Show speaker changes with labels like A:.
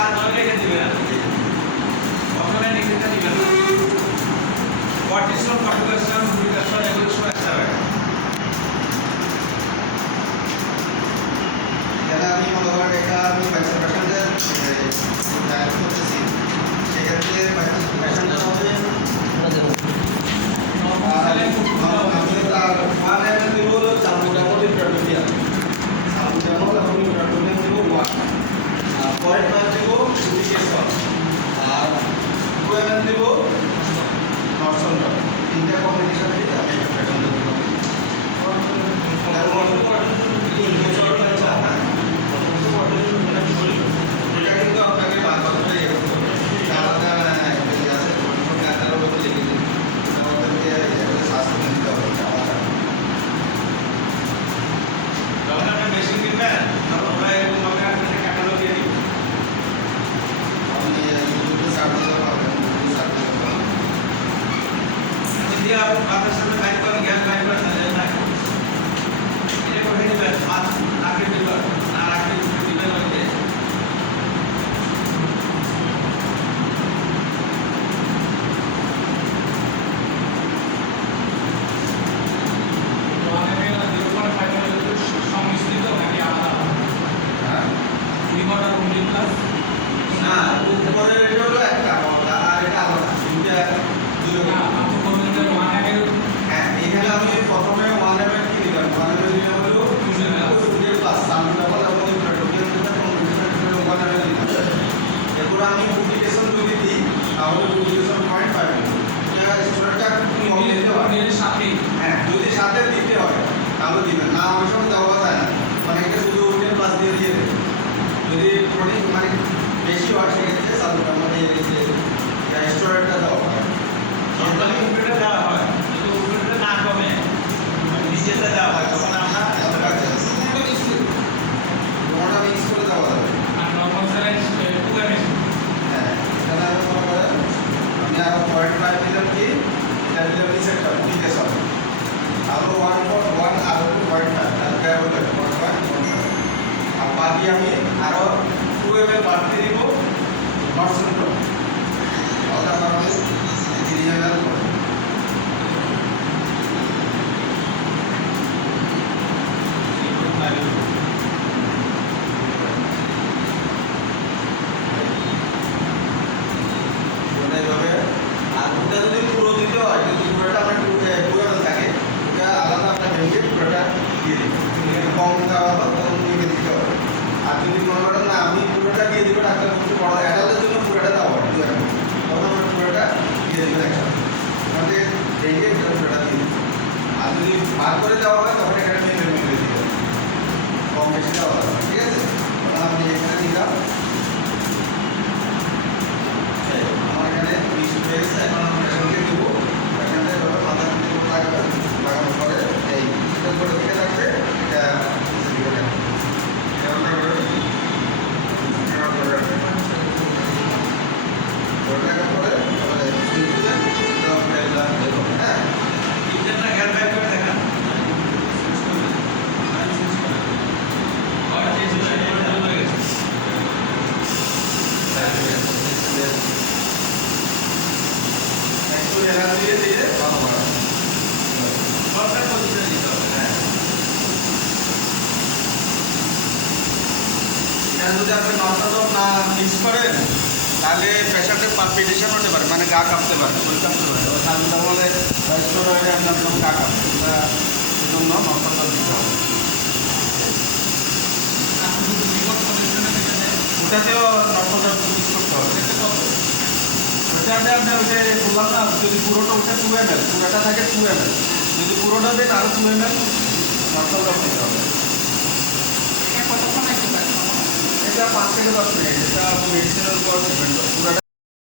A: কাজ ভালো রেখে দিবে না অনলাইনে সেটা দিবে না পটিশন কম্পিটিশন 也希望是一个。বাড়িয়ে দেব। হোয়াটসঅ্যাপ যদি আপনি নর্মাল না মিক্স করেন তাহলে প্রেশারটা পালপিটেশন হতে পারে মানে গা কাঁপতে পারে ঠান্ডা হলে স্টোর হয়ে আপনার যখন গা কাঁপতে জন্য নর্মাল দিতে হবে ওটাতেও নর্মাল মিক্স করতে হবে। বললাম যদি পুরোটা ওটা টু এম এল পুরোটা থাকে টু এম এল যদি পুরোটা দেন আরও টু এম এল নর্মাল দিতে হবে এটা পাঁচ থেকে দশ মিনিট। এটা মেডিসিনের উপর ডিপেন্ড পুরোটা